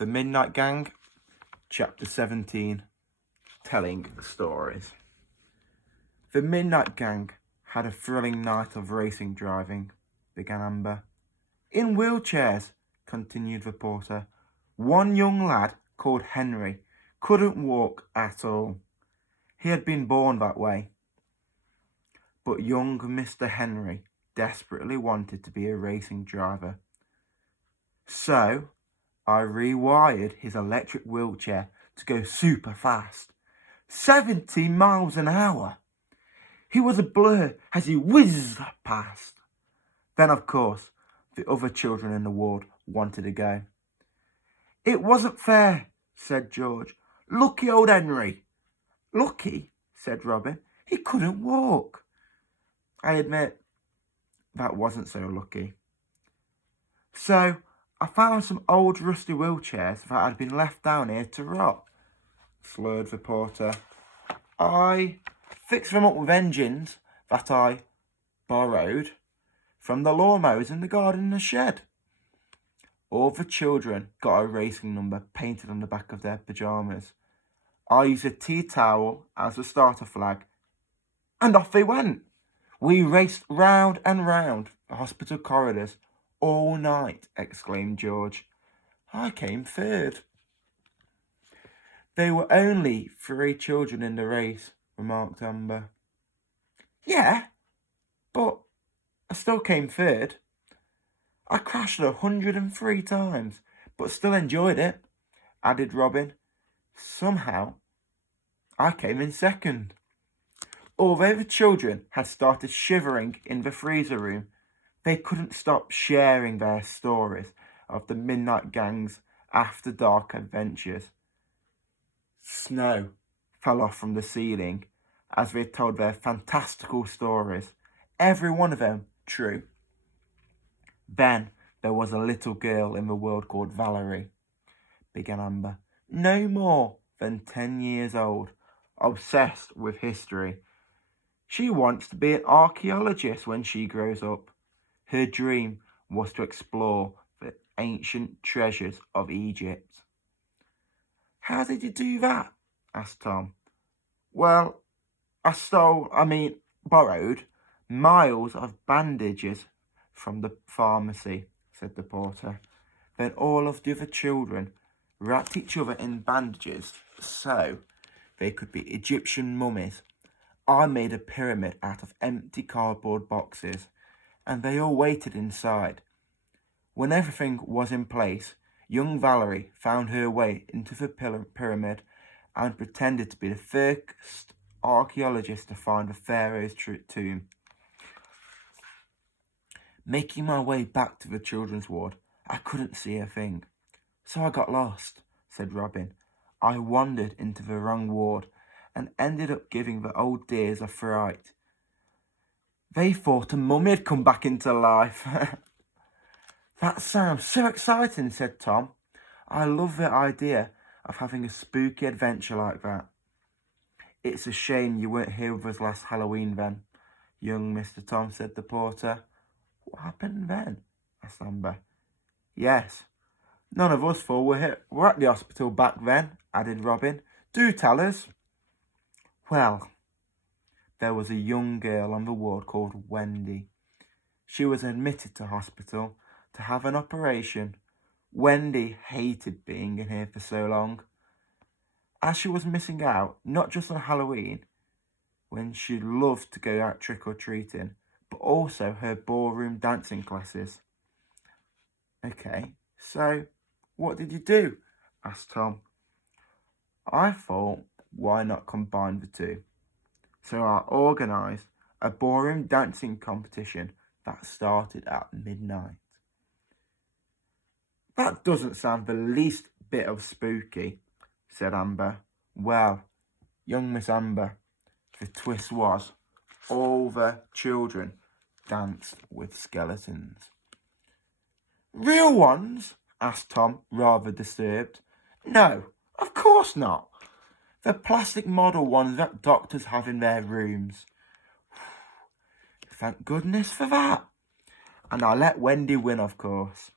The Midnight Gang, Chapter 17, Telling Stories. The Midnight Gang had a thrilling night of racing driving, began Amber. In wheelchairs, continued the porter. One young lad called Henry couldn't walk at all. He had been born that way. But young Mr. Henry desperately wanted to be a racing driver. So I rewired his electric wheelchair to go super fast. 70 miles an hour. He was a blur as he whizzed past. Then, of course, the other children in the ward wanted to go. It wasn't fair, said George. Lucky old Henry. Lucky, said Robin. He couldn't walk. I admit, that wasn't so lucky. So I found some old rusty wheelchairs that had been left down here to rot, slurred the porter. I fixed them up with engines that I borrowed from the lawnmowers in the garden in the shed. All the children got a racing number painted on the back of their pyjamas. I used a tea towel as a starter flag, and off they went. We raced round and round the hospital corridors all night, exclaimed George. I came third. There were only 3 children in the race, remarked Amber. Yeah, but I still came third. I crashed 103 times, but still enjoyed it, added Robin. Somehow, I came in second. Although the children had started shivering in the freezer room, they couldn't stop sharing their stories of the Midnight Gang's after-dark adventures. Snow fell off from the ceiling as they told their fantastical stories, every one of them true. Then there was a little girl in the world called Valerie, began Amber, no more than 10 years old, obsessed with history. She wants to be an archaeologist when she grows up. Her dream was to explore the ancient treasures of Egypt. How did you do that? Asked Tom. Well, I borrowed miles of bandages from the pharmacy, said the porter. Then all of the other children wrapped each other in bandages so they could be Egyptian mummies. I made a pyramid out of empty cardboard boxes, and they all waited inside. When everything was in place, young Valerie found her way into the pyramid and pretended to be the first archaeologist to find the pharaoh's tomb. Making my way back to the children's ward, I couldn't see a thing. So I got lost, said Robin. I wandered into the wrong ward and ended up giving the old dears a fright. They thought a mummy had come back into life. That sounds so exciting, said Tom. I love the idea of having a spooky adventure like that. It's a shame you weren't here with us last Halloween then, young Mr. Tom, said the porter. What happened then? Asked Amber. Yes, none of us 4 were at the hospital back then, added Robin. Do tell us. Well, there was a young girl on the ward called Wendy. She was admitted to hospital to have an operation. Wendy hated being in here for so long, as she was missing out not just on Halloween, when she loved to go out trick-or-treating, but also her ballroom dancing classes. Okay, so what did you do? Asked Tom. I thought, why not combine the two? So I organised a ballroom dancing competition that started at midnight. That doesn't sound the least bit of spooky, said Amber. Well, young Miss Amber, the twist was all the children danced with skeletons. Real ones? Asked Tom, rather disturbed. No, of course not. The plastic model ones that doctors have in their rooms. Thank goodness for that. And I let Wendy win, of course.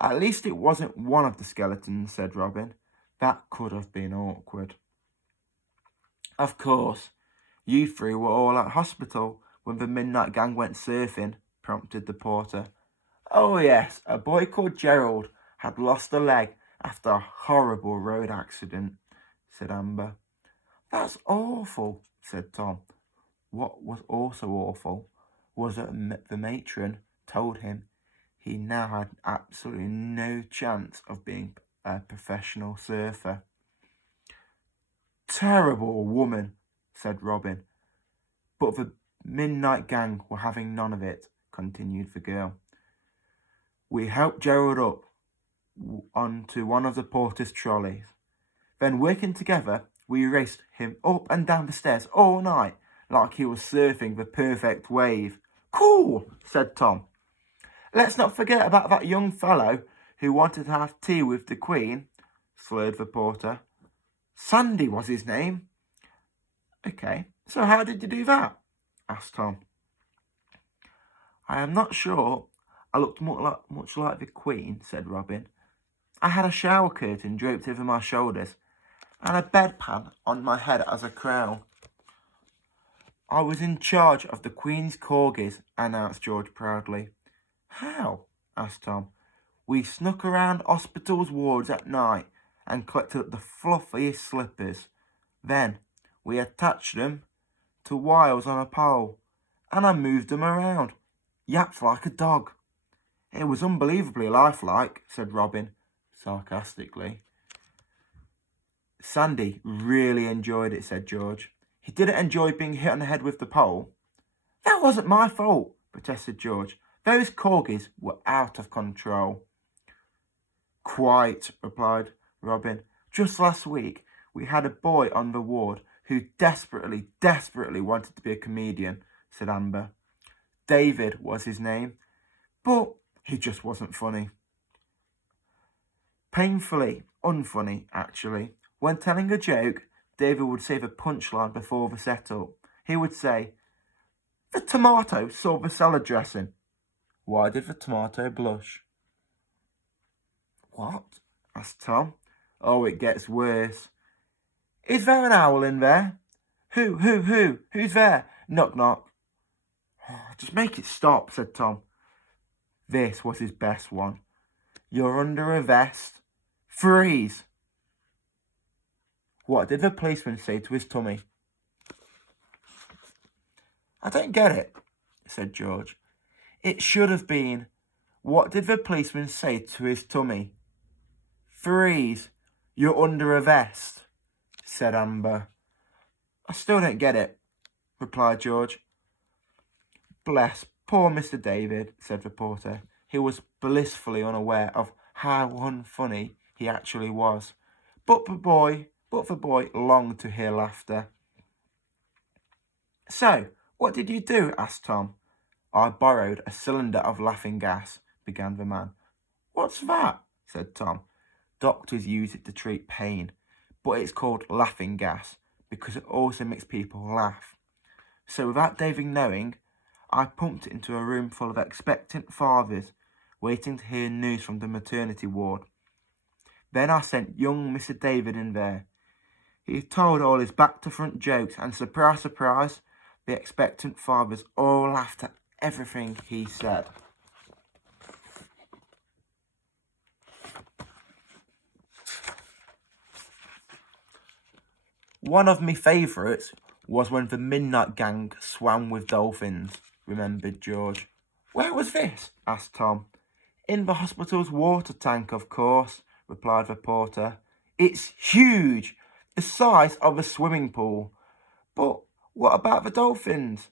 At least it wasn't one of the skeletons, said Robin. That could have been awkward. Of course, you three were all at hospital when the midnight gang went surfing, prompted the porter. Oh yes, a boy called Gerald had lost a leg after a horrible road accident, said Amber. That's awful, said Tom. What was also awful was that the matron told him he now had absolutely no chance of being a professional surfer. Terrible woman, said Robin. But the midnight gang were having none of it, continued the girl. We helped Gerald up onto one of the porter's trolleys. Then, working together, we raced him up and down the stairs all night like he was surfing the perfect wave. Cool, said Tom. Let's not forget about that young fellow who wanted to have tea with the Queen, slurred the porter. Sandy was his name. Okay, so how did you do that? Asked Tom. I am not sure. I looked much like the Queen, said Robin. I had a shower curtain draped over my shoulders and a bedpan on my head as a crown. I was in charge of the Queen's corgis, announced George proudly. How? Asked Tom. We snuck around hospitals' wards at night and collected up the fluffiest slippers. Then we attached them to wires on a pole, and I moved them around, yapped like a dog. It was unbelievably lifelike, said Robin, sarcastically. Sandy really enjoyed it, said George. He didn't enjoy being hit on the head with the pole. That wasn't my fault, protested George. Those corgis were out of control. Quite, replied Robin. Just last week, we had a boy on the ward who desperately wanted to be a comedian, said Amber. David was his name, but he just wasn't funny. Painfully unfunny, actually. When telling a joke, David would save a punchline before the setup. He would say, the tomato saw the salad dressing. Why did the tomato blush? What? Asked Tom. Oh, it gets worse. Is there an owl in there? Who? Who's there? Knock, knock. Oh, just make it stop, said Tom. This was his best one. You're under a vest. Freeze. What did the policeman say to his tummy? I don't get it, said George. It should have been, what did the policeman say to his tummy? Freeze. You're under a vest, said Amber. I still don't get it, replied George. Bless poor Mr. David, said the porter. He was blissfully unaware of how unfunny he actually was. But the boy longed to hear laughter. So, what did you do? Asked Tom. I borrowed a cylinder of laughing gas, began the man. What's that? Said Tom. Doctors use it to treat pain, but it's called laughing gas because it also makes people laugh. So without David knowing, I pumped it into a room full of expectant fathers waiting to hear news from the maternity ward. Then I sent young Mr. David in there. He told all his back-to-front jokes, and surprise, surprise, the expectant fathers all laughed at everything he said. One of my favourites was when the midnight gang swam with dolphins, remembered George. Where was this? Asked Tom. In the hospital's water tank, of course, replied the porter. It's huge, the size of a swimming pool. But what about the dolphins?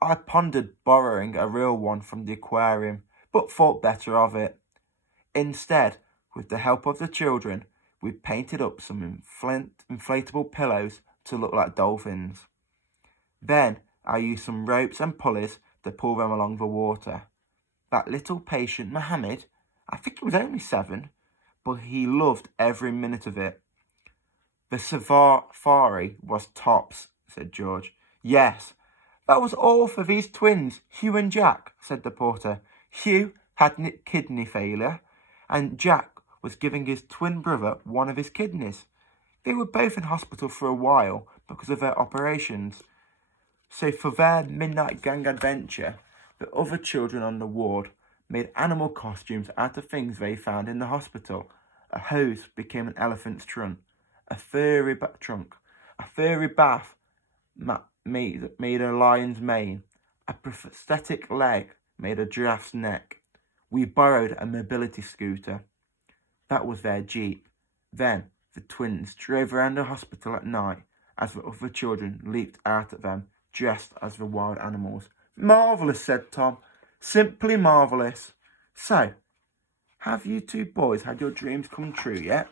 I pondered borrowing a real one from the aquarium, but thought better of it. Instead, with the help of the children, we painted up some inflatable pillows to look like dolphins. Then I used some ropes and pulleys to pull them along the water. That little patient Mohammed, I think he was only 7, but he loved every minute of it. The safari was tops, said George. Yes, that was all for these twins, Hugh and Jack, said the porter. Hugh had kidney failure. and Jack was giving his twin brother one of his kidneys. They were both in hospital for a while because of their operations. So for their midnight gang adventure, the other children on the ward made animal costumes out of things they found in the hospital. A hose became an elephant's trunk, a furry bath made a lion's mane, a prosthetic leg made a giraffe's neck. We borrowed a mobility scooter. That was their jeep. Then the twins drove around the hospital at night as the other children leaped out at them, dressed as the wild animals. Marvellous, said Tom. Simply marvellous. So, have you two boys had your dreams come true yet?